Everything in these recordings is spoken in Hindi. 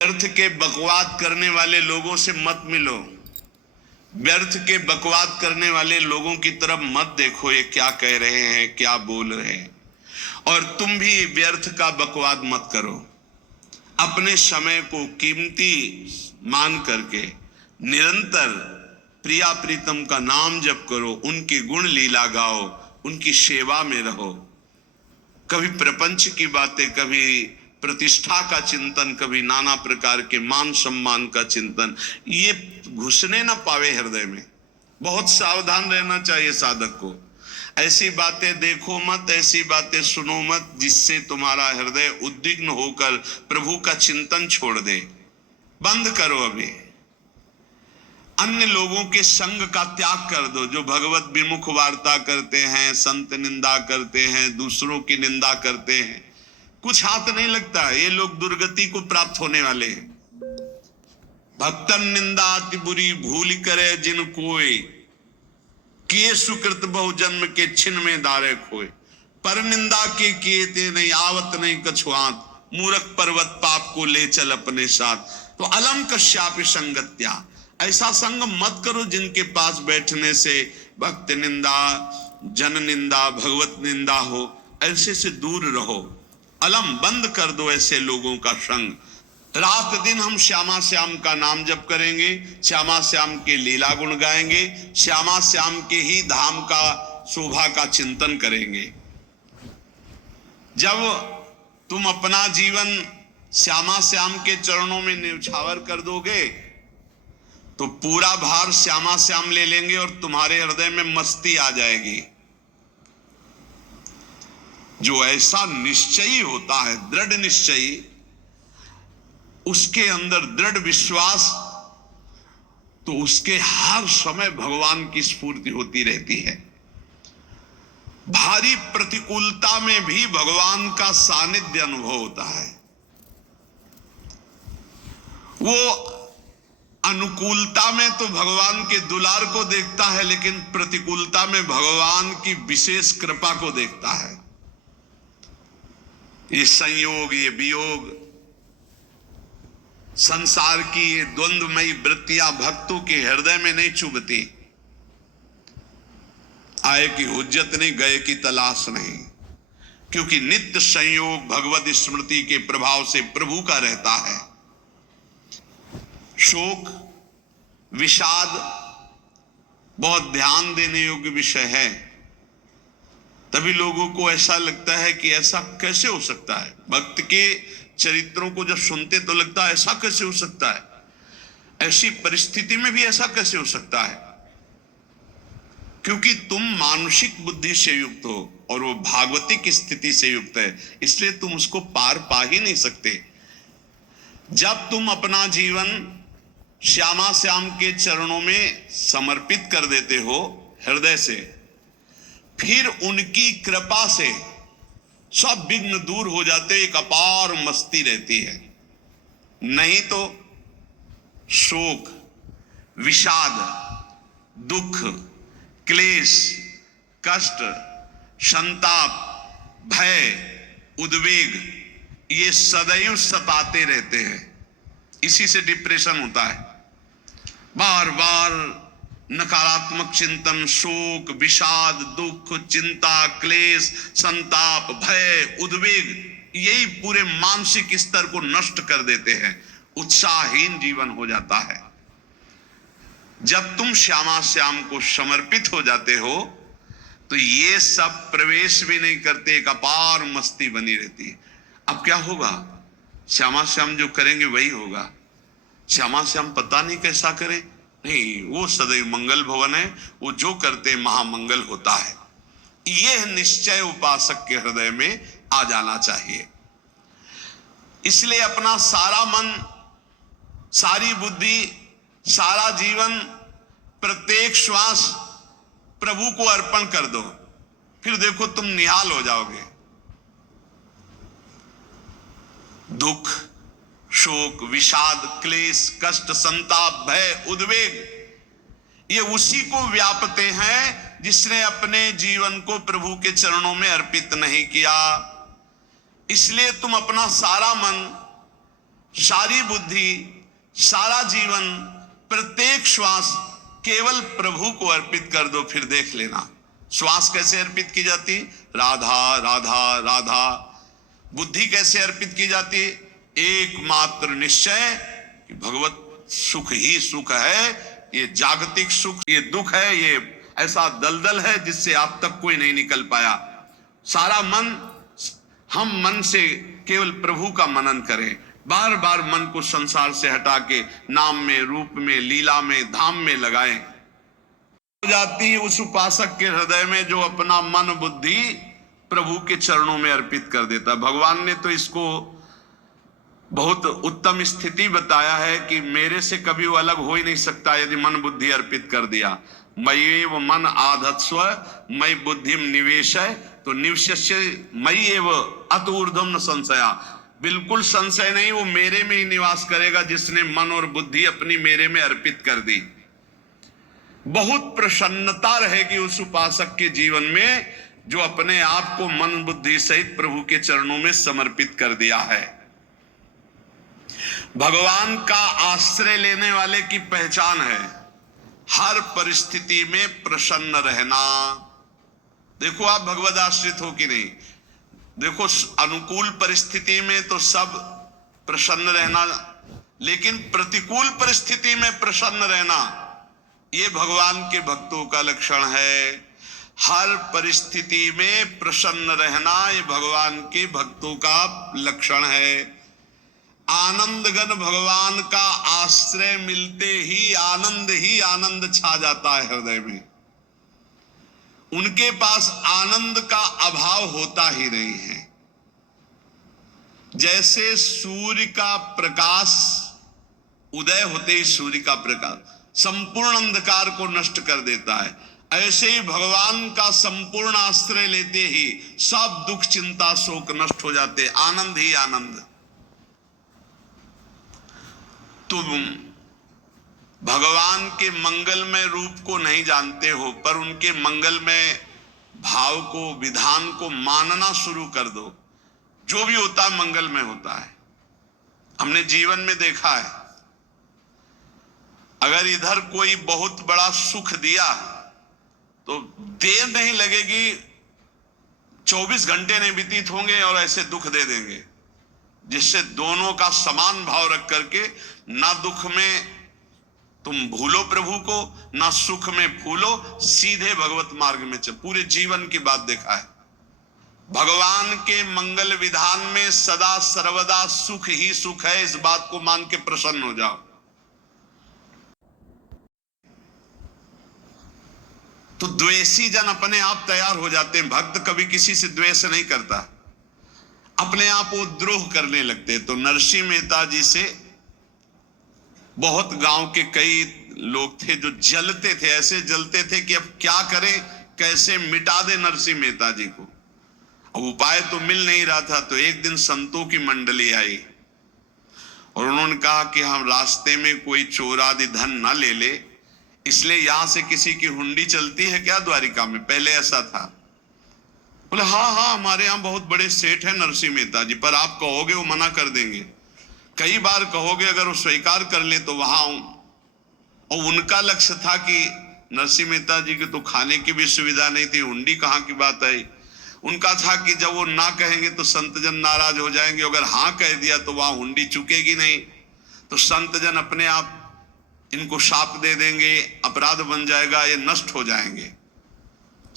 व्यर्थ के बकवाद करने वाले लोगों से मत मिलो। व्यर्थ के बकवाद करने वाले लोगों की तरफ मत देखो, ये क्या कह रहे हैं, क्या बोल रहे हैं। और तुम भी व्यर्थ का बकवाद मत करो। अपने समय को कीमती मान करके निरंतर प्रिया प्रीतम का नाम जप करो, उनके गुण लीला गाओ, उनकी सेवा में रहो। कभी प्रपंच की बातें, कभी प्रतिष्ठा का चिंतन, कभी नाना प्रकार के मान सम्मान का चिंतन, ये घुसने ना पावे हृदय में। बहुत सावधान रहना चाहिए साधक को। ऐसी बातें देखो मत, ऐसी बातें सुनो मत जिससे तुम्हारा हृदय उद्विग्न होकर प्रभु का चिंतन छोड़ दे। बंद करो अभी। अन्य लोगों के संग का त्याग कर दो, जो भगवत विमुख वार्ता करते हैं, संत निंदा करते हैं, दूसरों की निंदा करते हैं। कुछ हाथ नहीं लगता, ये लोग दुर्गति को प्राप्त होने वाले हैं। भक्तन निंदा अति बुरी भूल करे जिन कोई, किए सुकृत बहु जन्म के छिन में दारे खोए। पर निंदा के किए ते नहीं आवत नहीं कछुआत, मूर्ख पर्वत पाप को ले चल अपने साथ। तो अलम कश्यापि संगत्या, ऐसा संग मत करो जिनके पास बैठने से भक्त निंदा, जन निंदा, भगवत निंदा हो। ऐसे से दूर रहो। अलम बंद कर दो ऐसे लोगों का संग। रात दिन हम श्यामा श्याम का नाम जप करेंगे, श्यामा श्याम के लीला गुण गाएंगे, श्यामा श्याम के ही धाम का शोभा का चिंतन करेंगे। जब तुम अपना जीवन श्यामा श्याम के चरणों में न्यौछावर कर दोगे तो पूरा भार श्यामा श्याम ले लेंगे और तुम्हारे हृदय में मस्ती आ जाएगी। जो ऐसा निश्चयी होता है, दृढ़ निश्चयी, उसके अंदर दृढ़ विश्वास, तो उसके हर समय भगवान की स्फूर्ति होती रहती है। भारी प्रतिकूलता में भी भगवान का सानिध्य अनुभव होता है। वो अनुकूलता में तो भगवान के दुलार को देखता है, लेकिन प्रतिकूलता में भगवान की विशेष कृपा को देखता है। ये संयोग, ये वियोग, संसार की ये द्वंद्वमयी वृत्तियां भक्तों के हृदय में नहीं चुभती। आए की हुज्जत नहीं, गए की तलाश नहीं, क्योंकि नित्य संयोग भगवत स्मृति के प्रभाव से प्रभु का रहता है। शोक, विषाद बहुत ध्यान देने योग्य विषय है। तभी लोगों को ऐसा लगता है कि ऐसा कैसे हो सकता है। भक्त के चरित्रों को जब सुनते तो लगता है ऐसा कैसे हो सकता है, ऐसी परिस्थिति में भी ऐसा कैसे हो सकता है। क्योंकि तुम मानसिक बुद्धि से युक्त हो और वो भागवतिक स्थिति से युक्त है, इसलिए तुम उसको पार पा ही नहीं सकते। जब तुम अपना जीवन श्यामा श्याम के चरणों में समर्पित कर देते हो हृदय से, फिर उनकी कृपा से सब विघ्न दूर हो जाते, एक अपार मस्ती रहती है। नहीं तो शोक, विषाद, दुख, क्लेश, कष्ट, संताप, भय, उद्वेग, ये सदैव सताते रहते हैं। इसी से डिप्रेशन होता है। बार बार नकारात्मक चिंतन, शोक, विषाद, दुख, चिंता, क्लेश, संताप, भय, उद्वेग, यही पूरे मानसिक स्तर को नष्ट कर देते हैं। उत्साहहीन जीवन हो जाता है। जब तुम श्यामा श्याम को समर्पित हो जाते हो तो ये सब प्रवेश भी नहीं करते, एक अपार मस्ती बनी रहती है। अब क्या होगा? श्यामा श्याम जो करेंगे वही होगा। श्यामा श्याम पता नहीं कैसा करें, नहीं, वो सदैव मंगल भवन है, वो जो करते महामंगल होता है। यह निश्चय उपासक के हृदय में आ जाना चाहिए। इसलिए अपना सारा मन, सारी बुद्धि, सारा जीवन, प्रत्येक श्वास प्रभु को अर्पण कर दो, फिर देखो तुम निहाल हो जाओगे। दुख, शोक, विषाद, क्लेश, कष्ट, संताप, भय, उद्वेग, ये उसी को व्यापते हैं जिसने अपने जीवन को प्रभु के चरणों में अर्पित नहीं किया। इसलिए तुम अपना सारा मन, सारी बुद्धि, सारा जीवन, प्रत्येक श्वास केवल प्रभु को अर्पित कर दो, फिर देख लेना श्वास कैसे अर्पित की जाती, राधा राधा राधा। बुद्धि कैसे अर्पित की जाती, एकमात्र निश्चय कि भगवत सुख ही सुख है, ये जागतिक सुख, ये दुख है, ये ऐसा दलदल है जिससे आज तक कोई नहीं निकल पाया। सारा मन, हम मन से केवल प्रभु का मनन करें, बार बार मन को संसार से हटा के नाम में, रूप में, लीला में, धाम में लगाएं। हो जाती है उस उपासक के हृदय में जो अपना मन बुद्धि प्रभु के चरणों में अर्पित कर देता। भगवान ने तो इसको बहुत उत्तम स्थिति बताया है कि मेरे से कभी वो अलग हो ही नहीं सकता यदि मन बुद्धि अर्पित कर दिया। मय्येव मन आधत्स्व मयि बुद्धिम निवेशय, तो निवश्य मयि एव अत ऊर्ध्वं न संशया, बिल्कुल संशय नहीं, वो मेरे में ही निवास करेगा जिसने मन और बुद्धि अपनी मेरे में अर्पित कर दी। बहुत प्रसन्नता रहेगी उस उपासक के जीवन में जो अपने आप को मन बुद्धि सहित प्रभु के चरणों में समर्पित कर दिया है। भगवान का आश्रय लेने वाले की पहचान है हर परिस्थिति में प्रसन्न रहना। देखो आप भगवद आश्रित हो कि नहीं, देखो अनुकूल परिस्थिति में तो सब प्रसन्न रहना, लेकिन प्रतिकूल परिस्थिति में प्रसन्न रहना ये भगवान के भक्तों का लक्षण है। हर परिस्थिति में प्रसन्न रहना ये भगवान के भक्तों का लक्षण है। आनंदगन भगवान का आश्रय मिलते ही आनंद छा जाता है हृदय में। उनके पास आनंद का अभाव होता ही नहीं है। जैसे सूर्य का प्रकाश उदय होते ही सूर्य का प्रकाश संपूर्ण अंधकार को नष्ट कर देता है, ऐसे ही भगवान का संपूर्ण आश्रय लेते ही सब दुख चिंता शोक नष्ट हो जाते, आनंद ही आनंद। तुम भगवान के मंगलमय रूप को नहीं जानते हो, पर उनके मंगलमय भाव को, विधान को मानना शुरू कर दो। जो भी होता है मंगलमय होता है। हमने जीवन में देखा है, अगर इधर कोई बहुत बड़ा सुख दिया तो देर नहीं लगेगी, 24 घंटे नहीं व्यतीत होंगे और ऐसे दुख दे देंगे, जिससे दोनों का समान भाव रख करके ना दुख में तुम भूलो प्रभु को, ना सुख में भूलो, सीधे भगवत मार्ग में चल। पूरे जीवन की बात देखा है, भगवान के मंगल विधान में सदा सर्वदा सुख ही सुख है, इस बात को मान के प्रसन्न हो जाओ। तो द्वेषी जन अपने आप तैयार हो जाते हैं। भक्त कभी किसी से द्वेष नहीं करता, अपने आप वो द्रोह करने लगते। तो नरसिंह मेहता जी से बहुत गांव के कई लोग थे जो जलते थे, ऐसे जलते थे कि अब क्या करें, कैसे मिटा दे नरसिंह मेहता जी को। अब उपाय तो मिल नहीं रहा था। तो एक दिन संतों की मंडली आई और उन्होंने कहा कि हम रास्ते में कोई चोर आदि धन ना ले ले, इसलिए यहां से किसी की हुंडी चलती है क्या द्वारिका में? पहले ऐसा था। बोले हाँ हाँ, हमारे यहाँ बहुत बड़े सेठ हैं नरसिंह मेहता जी, पर आप कहोगे वो मना कर देंगे। कई बार कहोगे, अगर वो स्वीकार कर ले तो वहां आऊं। और उनका लक्ष्य था कि नरसिंह मेहता जी की तो खाने की भी सुविधा नहीं थी, हुंडी कहाँ की बात आई। उनका था कि जब वो ना कहेंगे तो संत जन नाराज हो जाएंगे, अगर हाँ कह दिया तो वहां हुंडी चुकेगी नहीं, तो संत जन अपने आप इनको शाप दे देंगे, अपराध बन जाएगा, ये नष्ट हो जाएंगे।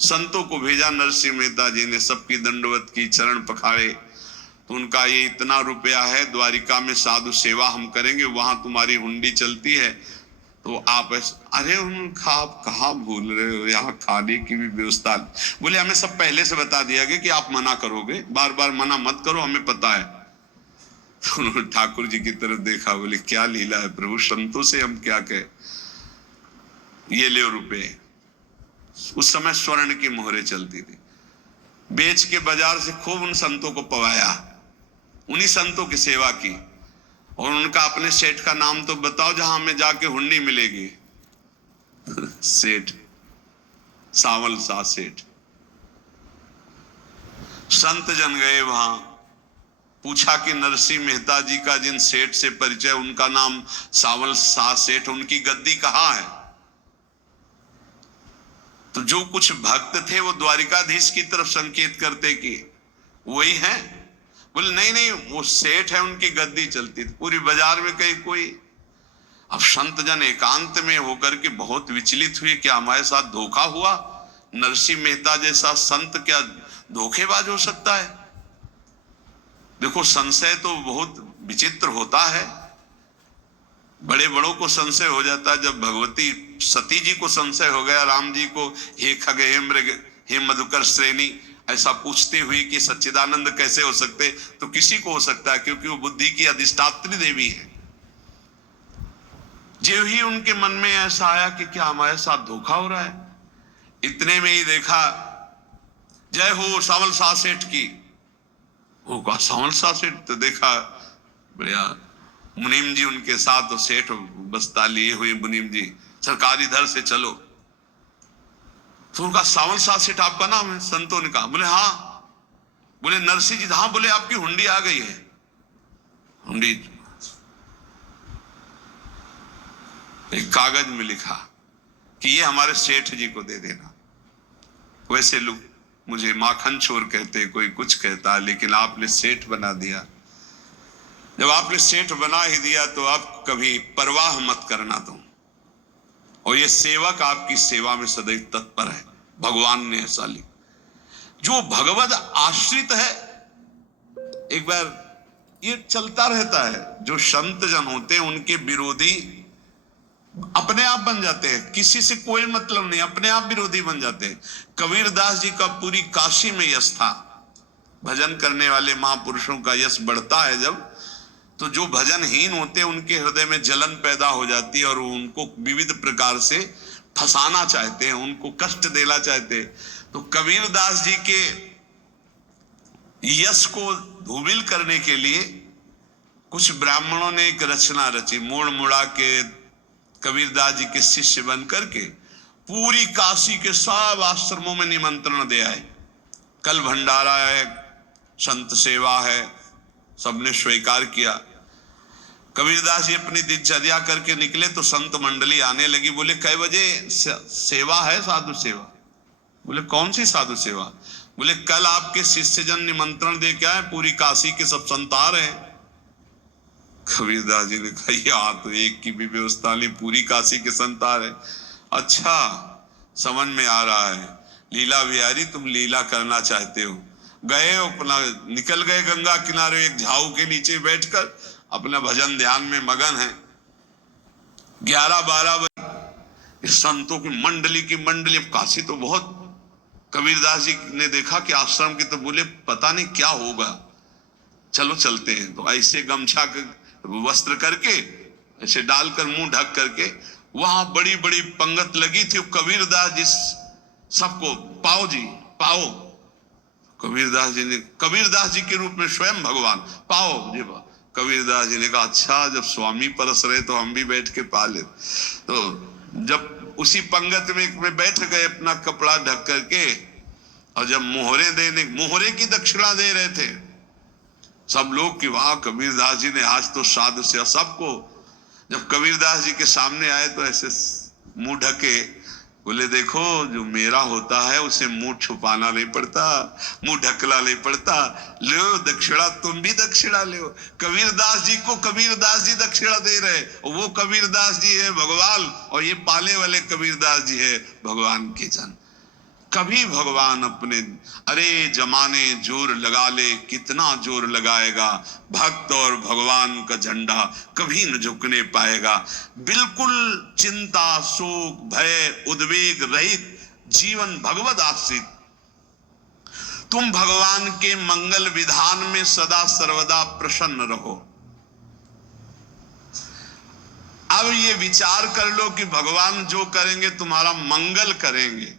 संतों को भेजा नरसिंह मेहता जी ने, सबकी दंडवत की, चरण पखाड़े। तो उनका ये इतना रुपया है, द्वारिका में साधु सेवा हम करेंगे, वहां तुम्हारी हुंडी चलती है तो आप अरे उनका आप कहाँ भूल रहे हो, यहाँ खाने की भी व्यवस्था। बोले हमें सब पहले से बता दिया गया कि आप मना करोगे, बार बार मना मत करो, हमें पता है। तो उन्होंने ठाकुर जी की तरफ देखा, बोले क्या लीला है प्रभु, संतों से हम क्या कहें, ये ले रुपए। उस समय स्वर्ण की मोहरें चलती थी, बेच के बाजार से खूब उन संतों को पवाया, उन्हीं संतों की सेवा की। और उनका अपने सेठ का नाम तो बताओ जहां हमें जाके हुंडी मिलेगी। सेठ सावल सा सेठ। संत जन गए वहां, पूछा कि नरसिंह मेहता जी का जिन सेठ से परिचय, उनका नाम सावल शाह सेठ, उनकी गद्दी कहाँ है? तो जो कुछ भक्त थे वो द्वारिकाधीश की तरफ संकेत करते कि वही है। बोले नहीं नहीं, वो सेठ है, उनकी गद्दी चलती थी। पूरी बाजार में कहीं कोई। अब संत जन एकांत में होकर के बहुत विचलित हुए, क्या हमारे साथ धोखा हुआ? नरसिंह मेहता जैसा संत क्या धोखेबाज हो सकता है? देखो, संशय तो बहुत विचित्र होता है। बड़े बड़ों को संशय हो जाता है। जब भगवती सती जी को संशय हो गया, राम जी को, हे खग हे मृग हे मधुकर श्रेणी, ऐसा पूछते हुए कि सच्चिदानंद कैसे हो सकते, तो किसी को हो सकता है, क्योंकि वो बुद्धि की अधिष्ठात्री देवी है। जो ही उनके मन में ऐसा आया कि क्या हमारे साथ धोखा हो रहा है, इतने में ही देखा जय हो सावल शाह सेठ की। वो कहा सावल शाह सेठ? तो देखा बढ़िया मुनीम जी उनके साथ, तो सेठ बस्ता लिए हुए मुनीम जी, सरकार इधर से चलो। तो उनका सावल शाह सेठ आपका नाम है? संतों ने कहा। बोले हाँ। बोले नरसिंह जी? हाँ। बोले आपकी हुंडी आ गई है। हुंडी एक कागज में लिखा कि ये हमारे सेठ जी को दे देना। वैसे लोग मुझे माखन चोर कहते, कोई कुछ कहता, लेकिन आपने सेठ बना दिया। जब आपने सेठ बना ही दिया तो आप कभी परवाह मत करना तुम। और ये सेवक आपकी सेवा में सदैव तत्पर है। भगवान ने ऐसा लिखा। जो भगवद आश्रित है, एक बार ये चलता रहता है, जो संत जन होते हैं उनके विरोधी अपने आप बन जाते हैं। किसी से कोई मतलब नहीं, अपने आप विरोधी बन जाते हैं। कबीरदास जी का पूरी काशी में यश था। भजन करने वाले महापुरुषों का यश बढ़ता है जब, तो जो भजनहीन होते हैं उनके हृदय में जलन पैदा हो जाती है और उनको विविध प्रकार से फंसाना चाहते हैं, उनको कष्ट देना चाहते हैं। तो कबीरदास जी के यश को धूमिल करने के लिए कुछ ब्राह्मणों ने एक रचना रची। मोड़ मुड़ा के कबीरदास जी के शिष्य बन करके पूरी काशी के सब आश्रमों में निमंत्रण दे आए। कल भंडारा है, संत सेवा है, सबने स्वीकार किया। कबीरदास जी अपनी दिनचर्या करके निकले तो संत मंडली आने लगी। बोले कै बजे सेवा है? साधु सेवा। बोले कौन सी साधु सेवा? बोले कल आपके शिष्य जन निमंत्रण दे के आए, पूरी काशी के सब संत आ रहे हैं। कबीरदास जी ने कहा यहाँ तो एक की भी व्यवस्था नहीं, पूरी काशी के संत आ रहे। अच्छा, समझ में आ रहा है, लीला बिहारी तुम लीला करना चाहते हो। गए अपना निकल गए गंगा किनारे, एक झाऊ के नीचे बैठकर अपना भजन ध्यान में मगन है। 11-12 बजे संतों की मंडली, अब काशी तो बहुत। कबीरदास जी ने देखा कि आश्रम की, तो बोले पता नहीं क्या होगा, चलो चलते हैं। तो ऐसे गमछा वस्त्र करके ऐसे डालकर मुंह ढक करके, वहां बड़ी बड़ी पंगत लगी थी। कबीरदास जी सबको पाओ जी पाओ। कबीरदास जी के रूप में स्वयं भगवान पाओ जी पाओ। कबीरदास जी ने कहा अच्छा, जब स्वामी परस रहे तो हम भी बैठ के पा ले। तो जब उसी पंगत में बैठ गए अपना कपड़ा ढक करके, और जब मोहरे की दक्षिणा दे रहे थे सब लोग कि वाह कबीरदास जी ने आज तो साधु से सबको। जब कबीरदास जी के सामने आए तो ऐसे मुंह ढके, बोले देखो जो मेरा होता है उसे मुंह छुपाना नहीं पड़ता, मुंह ढकना नहीं पड़ता। लो दक्षिणा, तुम भी दक्षिणा लो। कबीरदास जी को कबीरदास जी दक्षिणा दे रहे, वो कबीरदास जी है भगवान, और ये पाले वाले कबीरदास जी है भगवान के जन। कभी भगवान अपने, अरे जमाने जोर लगा ले, कितना जोर लगाएगा, भक्त और भगवान का झंडा कभी न झुकने पाएगा। बिल्कुल चिंता शोक भय उद्वेग रहित जीवन भगवत आश्रित, तुम भगवान के मंगल विधान में सदा सर्वदा प्रसन्न रहो। अब ये विचार कर लो कि भगवान जो करेंगे तुम्हारा मंगल करेंगे।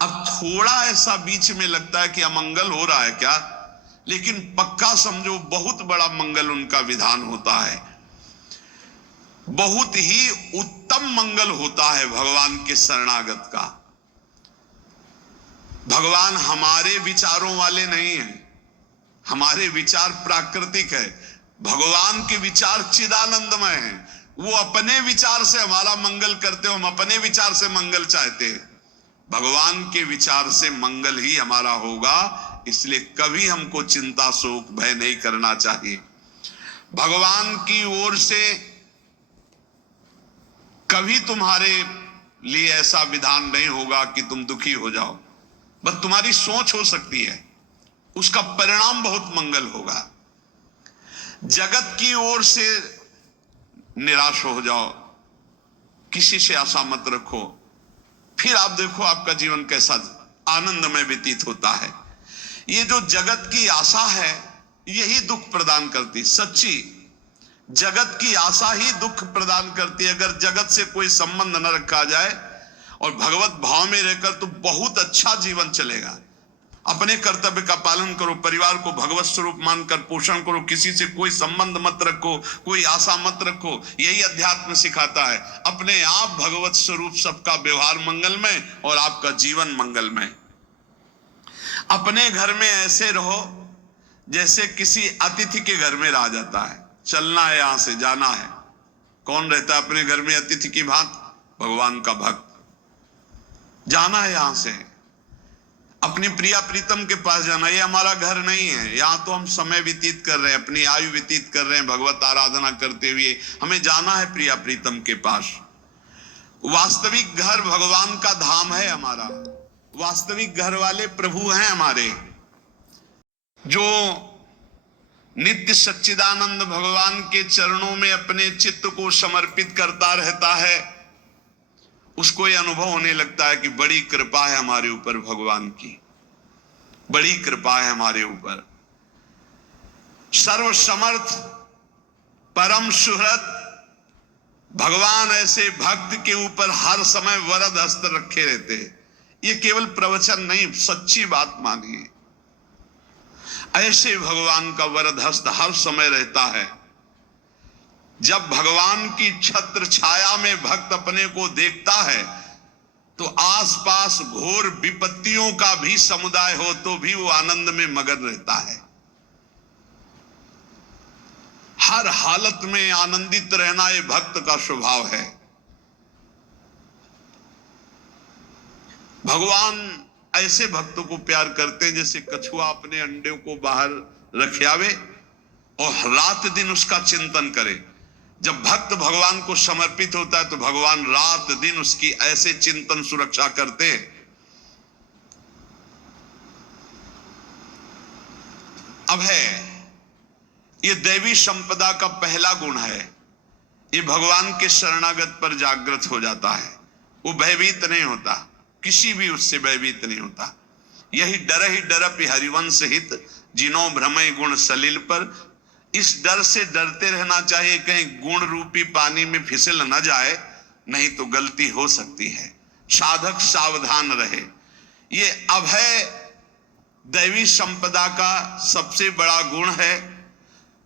अब थोड़ा ऐसा बीच में लगता है कि अमंगल हो रहा है क्या, लेकिन पक्का समझो बहुत बड़ा मंगल उनका विधान होता है। बहुत ही उत्तम मंगल होता है भगवान के शरणागत का। भगवान हमारे विचारों वाले नहीं हैं, हमारे विचार प्राकृतिक है, भगवान के विचार चिदानंदमय हैं। वो अपने विचार से हमारा मंगल करते हो, हम अपने विचार से मंगल चाहते हैं। भगवान के विचार से मंगल ही हमारा होगा, इसलिए कभी हमको चिंता शोक भय नहीं करना चाहिए। भगवान की ओर से कभी तुम्हारे लिए ऐसा विधान नहीं होगा कि तुम दुखी हो जाओ, बस तुम्हारी सोच हो सकती है, उसका परिणाम बहुत मंगल होगा। जगत की ओर से निराश हो जाओ, किसी से आशा मत रखो, फिर आप देखो आपका जीवन कैसा आनंद में व्यतीत होता है। ये जो जगत की आशा है यही दुख प्रदान करती, सच्ची जगत की आशा ही दुख प्रदान करती है। अगर जगत से कोई संबंध न रखा जाए और भगवत भाव में रहकर तो बहुत अच्छा जीवन चलेगा। अपने कर्तव्य का पालन करो, परिवार को भगवत स्वरूप मानकर पोषण करो, किसी से कोई संबंध मत रखो, कोई आशा मत रखो, यही अध्यात्म सिखाता है। अपने आप भगवत स्वरूप, सबका व्यवहार मंगलमय और आपका जीवन मंगलमय। अपने घर में ऐसे रहो जैसे किसी अतिथि के घर में रह जाता है, चलना है, यहां से जाना है। कौन रहता है अपने घर में अतिथि की भांति? भगवान का भक्त। जाना है यहां से, अपनी प्रिया प्रीतम के पास जाना। ये हमारा घर नहीं है, यहां तो हम समय व्यतीत कर रहे हैं, अपनी आयु व्यतीत कर रहे हैं भगवत आराधना करते हुए। हमें जाना है प्रिया प्रीतम के पास। वास्तविक घर भगवान का धाम है हमारा, वास्तविक घर वाले प्रभु हैं हमारे। जो नित्य सच्चिदानंद भगवान के चरणों में अपने चित्त को समर्पित करता रहता है, उसको यह अनुभव होने लगता है कि बड़ी कृपा है हमारे ऊपर, भगवान की बड़ी कृपा है हमारे ऊपर। सर्वसमर्थ परम सुहृद भगवान ऐसे भक्त के ऊपर हर समय वरद हस्त रखे रहते हैं। ये केवल प्रवचन नहीं, सच्ची बात मानिए। ऐसे भगवान का वरद हस्त हर समय रहता है। जब भगवान की छत्र छाया में भक्त अपने को देखता है तो आसपास घोर विपत्तियों का भी समुदाय हो तो भी वो आनंद में मगन रहता है। हर हालत में आनंदित रहना ये भक्त का स्वभाव है। भगवान ऐसे भक्तों को प्यार करते हैं जैसे कछुआ अपने अंडे को बाहर रख आवे और रात दिन उसका चिंतन करे। जब भक्त भगवान को समर्पित होता है तो भगवान रात दिन उसकी ऐसे चिंतन सुरक्षा करते हैं। अब है ये दैवी संपदा का पहला गुण है, ये भगवान के शरणागत पर जागृत हो जाता है। वो भयभीत नहीं होता, किसी भी उससे भयभीत नहीं होता। यही डरपि हरिवंश हित, जिनो भ्रमय गुण सलिल पर। इस डर से डरते रहना चाहिए कहीं गुण रूपी पानी में फिसल न जाए, नहीं तो गलती हो सकती है। साधक सावधान रहे। ये अभय दैवी संपदा का सबसे बड़ा गुण है।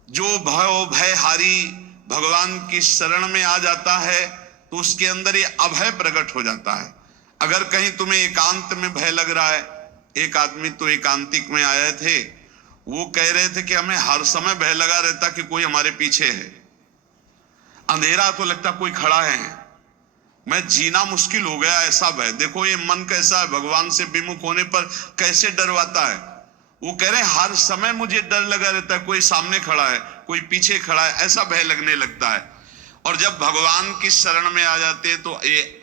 जो भयहारी भगवान की शरण में आ जाता है तो उसके अंदर ये अभय प्रकट हो जाता है। अगर कहीं तुम्हें एकांत में भय लग रहा है, एक आदमी तो एकांतिक में आए थे, वो कह रहे थे कि हमें हर समय भय लगा रहता कि कोई हमारे पीछे है, अंधेरा तो लगता कोई खड़ा है, मैं जीना मुश्किल हो गया, ऐसा भय। देखो ये मन कैसा है, भगवान से विमुख होने पर कैसे डरवाता है। वो कह रहे हैं हर समय मुझे डर लगा रहता है, कोई सामने खड़ा है, कोई पीछे खड़ा है, ऐसा भय लगने लगता है। और जब भगवान की शरण में आ जाते हैं तो ये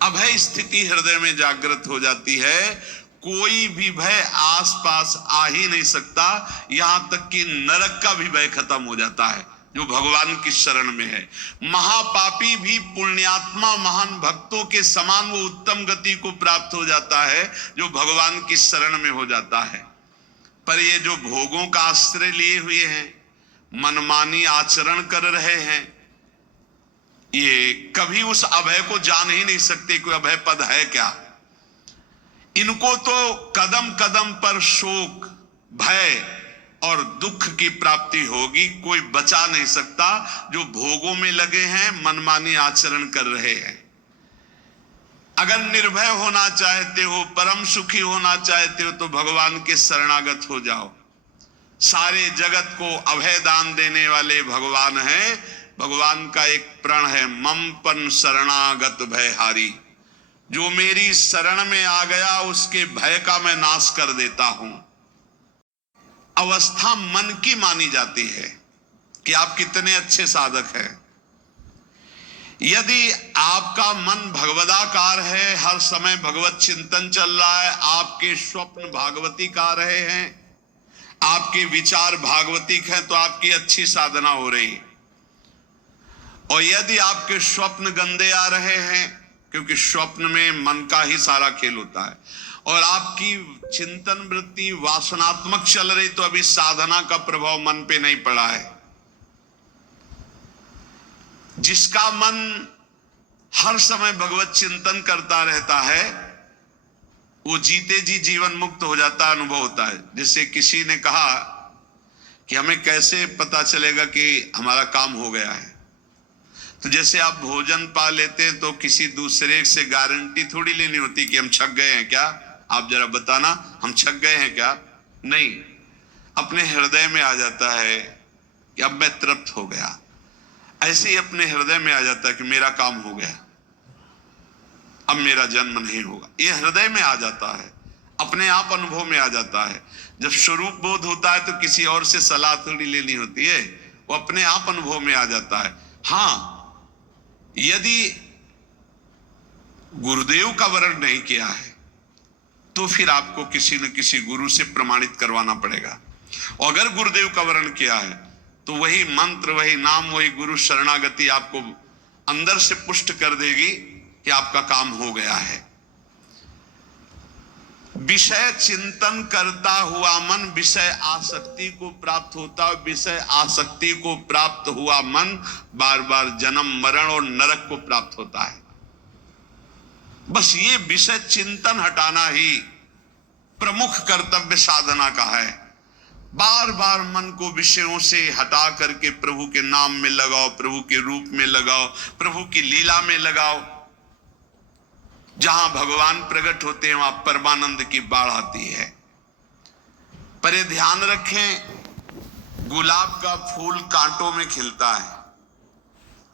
अभय स्थिति हृदय में जागृत हो जाती है। कोई भी भय आसपास आ ही नहीं सकता, यहां तक कि नरक का भी भय खत्म हो जाता है जो भगवान की शरण में है। महापापी भी पुण्यात्मा महान भक्तों के समान वो उत्तम गति को प्राप्त हो जाता है जो भगवान की शरण में हो जाता है। पर ये जो भोगों का आश्रय लिए हुए हैं, मनमानी आचरण कर रहे हैं, ये कभी उस अभय को जान ही नहीं सकते कोई अभय पद है क्या। इनको तो कदम कदम पर शोक, भय और दुख की प्राप्ति होगी, कोई बचा नहीं सकता। जो भोगों में लगे हैं, मनमानी आचरण कर रहे हैं। अगर निर्भय होना चाहते हो, परम सुखी होना चाहते हो तो भगवान के शरणागत हो जाओ। सारे जगत को अभय दान देने वाले भगवान हैं। भगवान का एक प्रण है, ममपन शरणागत भयहारी। जो मेरी शरण में आ गया उसके भय का मैं नाश कर देता हूं। अवस्था मन की मानी जाती है कि आप कितने अच्छे साधक हैं। यदि आपका मन भगवदाकार है, हर समय भगवत चिंतन चल रहा है, आपके स्वप्न भागवतिक आ रहे हैं, आपके विचार भागवतिक हैं, तो आपकी अच्छी साधना हो रही। और यदि आपके स्वप्न गंदे आ रहे हैं, क्योंकि स्वप्न में मन का ही सारा खेल होता है, और आपकी चिंतन वृत्ति वासनात्मक चल रही, तो अभी साधना का प्रभाव मन पे नहीं पड़ा है। जिसका मन हर समय भगवत चिंतन करता रहता है, वो जीते जी जीवन मुक्त हो जाता, अनुभव होता है। जैसे किसी ने कहा कि हमें कैसे पता चलेगा कि हमारा काम हो गया है, तो जैसे आप भोजन पा लेते हैं तो किसी दूसरे से गारंटी थोड़ी लेनी होती कि हम छक गए हैं क्या, आप जरा बताना हम छक गए हैं क्या। नहीं, अपने हृदय में आ जाता है कि अब मैं तृप्त हो गया। ऐसे ही अपने हृदय में आ जाता है कि मेरा काम हो गया, अब मेरा जन्म नहीं होगा। ये हृदय में आ जाता है, अपने आप अनुभव में आ जाता है। जब स्वरूप बोध होता है तो किसी और से सलाह थोड़ी लेनी होती है, वो अपने आप अनुभव में आ जाता है। हाँ, यदि गुरुदेव का वर्ण नहीं किया है तो फिर आपको किसी न किसी गुरु से प्रमाणित करवाना पड़ेगा। और अगर गुरुदेव का वर्ण किया है तो वही मंत्र, वही नाम, वही गुरु शरणागति आपको अंदर से पुष्ट कर देगी कि आपका काम हो गया है। विषय चिंतन करता हुआ मन विषय आसक्ति को प्राप्त होता है। विषय आसक्ति को प्राप्त हुआ मन बार बार जन्म मरण और नरक को प्राप्त होता है। बस ये विषय चिंतन हटाना ही प्रमुख कर्तव्य साधना का है। बार बार मन को विषयों से हटा करके प्रभु के नाम में लगाओ, प्रभु के रूप में लगाओ, प्रभु की लीला में लगाओ। जहां भगवान प्रकट होते हैं वहां परमानंद की बाढ़ आती है। पर ये ध्यान रखें, गुलाब का फूल कांटों में खिलता है,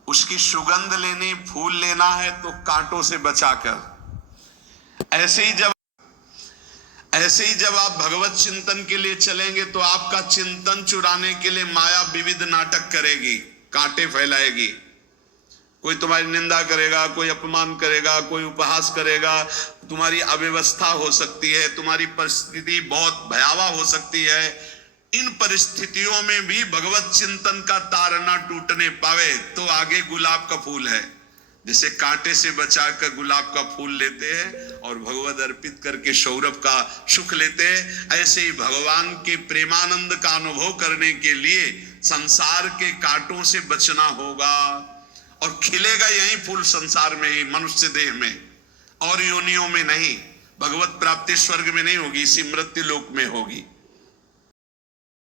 उसकी सुगंध लेनी, फूल लेना है तो कांटों से बचाकर। ऐसे ही जब आप भगवत चिंतन के लिए चलेंगे तो आपका चिंतन चुराने के लिए माया विविध नाटक करेगी, कांटे फैलाएगी। कोई तुम्हारी निंदा करेगा, कोई अपमान करेगा, कोई उपहास करेगा, तुम्हारी अव्यवस्था हो सकती है, तुम्हारी परिस्थिति बहुत भयावह हो सकती है। इन परिस्थितियों में भी भगवत चिंतन का तार ना टूटने पावे तो आगे गुलाब का फूल है। जिसे कांटे से बचाकर गुलाब का फूल लेते हैं और भगवत अर्पित करके सौरभ का सुख लेते हैं, ऐसे ही भगवान के प्रेमानंद का अनुभव करने के लिए संसार के कांटों से बचना होगा। और खिलेगा यही फूल संसार में ही, मनुष्य देह में, और योनियों में नहीं। भगवत प्राप्ति स्वर्ग में नहीं होगी, इसी मृत्यु लोक में होगी।